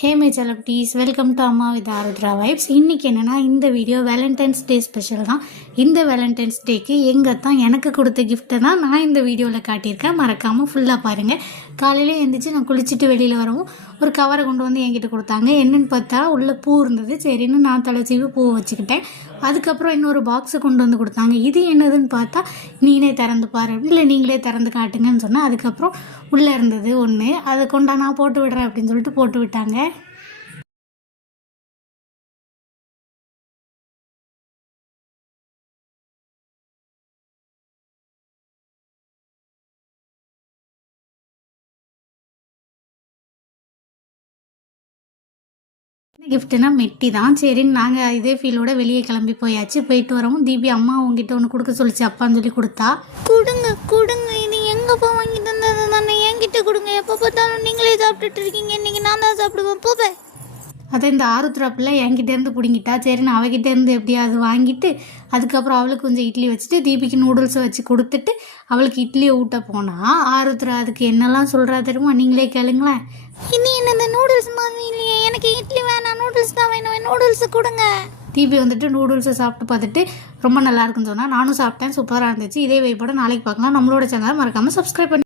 Hey my செலப்டீஸ், welcome to அம்மா with Arudra vibes. இன்றைக்கி என்னென்னா, இந்த வீடியோ வேலண்டைன்ஸ் டே ஸ்பெஷல் தான். இந்த வேலண்டைன்ஸ் டேக்கு எங்கள் தான் எனக்கு கொடுத்த கிஃப்ட்டை தான் நான் இந்த வீடியோவில் காட்டியிருக்கேன். மறக்காமல் ஃபுல்லாக பாருங்கள். காலையில் எழுந்திரிச்சு நான் குளிச்சுட்டு வெளியில் வரவும் ஒரு கவரை கொண்டு வந்து என்கிட்ட கொடுத்தாங்க. என்னென்னு பார்த்தா உள்ளே பூ இருந்தது. சரின்னு நான் தலைச்சீவி பூ வச்சுக்கிட்டேன். அதுக்கப்புறம் இன்னொரு பாக்ஸை கொண்டு வந்து கொடுத்தாங்க. இது என்னதுன்னு பார்த்தா, நீனே திறந்து பாரு, இல்லை நீங்களே திறந்து காட்டுங்கன்னு சொன்னேன். அதுக்கப்புறம் உள்ளே இருந்தது ஒன்று, அதை கொண்டா நான் போட்டு விடுறேன் அப்படின்னு சொல்லிட்டு போட்டு விட்டாங்க. கிஃப்ட்டுனா மெட்டி தான். சரின்னு நாங்கள் இதே ஃபீலோட வெளியே கிளம்பி போயாச்சு. போயிட்டு வரவும் தீபி அம்மா உங்ககிட்ட ஒன்று கொடுக்க சொல்லிச்சு அப்பான்னு சொல்லி கொடுத்தா. கொடுங்க கொடுங்க, இது எங்கப்பா வாங்கி தந்தது தானே, என்கிட்ட கொடுங்க. எப்போ பார்த்தாலும் நீங்களே சாப்பிட்டுட்டு இருக்கீங்க, இன்னைக்கு நான் தான் சாப்பிடுவேன், போவே. அதை இந்த ஆருத்ரா பிள்ளை என்கிட்டேருந்து பிடிங்கிட்டா. சரின்னு அவகிட்டேருந்து எப்படியாவது வாங்கிட்டு அதுக்கப்புறம் அவளுக்கு கொஞ்சம் இட்லி வச்சுட்டு தீபிக்கு நூடுல்ஸை வச்சு கொடுத்துட்டு அவளுக்கு இட்லியை ஊட்ட போனால் ஆருத்ரா அதுக்கு என்னெல்லாம் சொல்கிறா தெரியுமா? நீங்களே கேளுங்களேன். இனி என்ன இந்த நூடுல்ஸ் மாதிரி இல்லையே, எனக்கு இட்லி வேணாம், நூடுல்ஸ் தான் வேணும், நூடுல்ஸை கொடுங்க. தீபி வந்துட்டு நூடுல்ஸை சாப்பிட்டு பார்த்துட்டு ரொம்ப நல்லா இருக்குன்னு சொன்னால் நானும் சாப்பிட்டேன், சூப்பராக இருந்துச்சு. இதே வைப்போட நாளைக்கு பார்க்கலாம். நம்மளோட சேனலை மறக்காமல் சப்ஸ்கிரைப் பண்ணி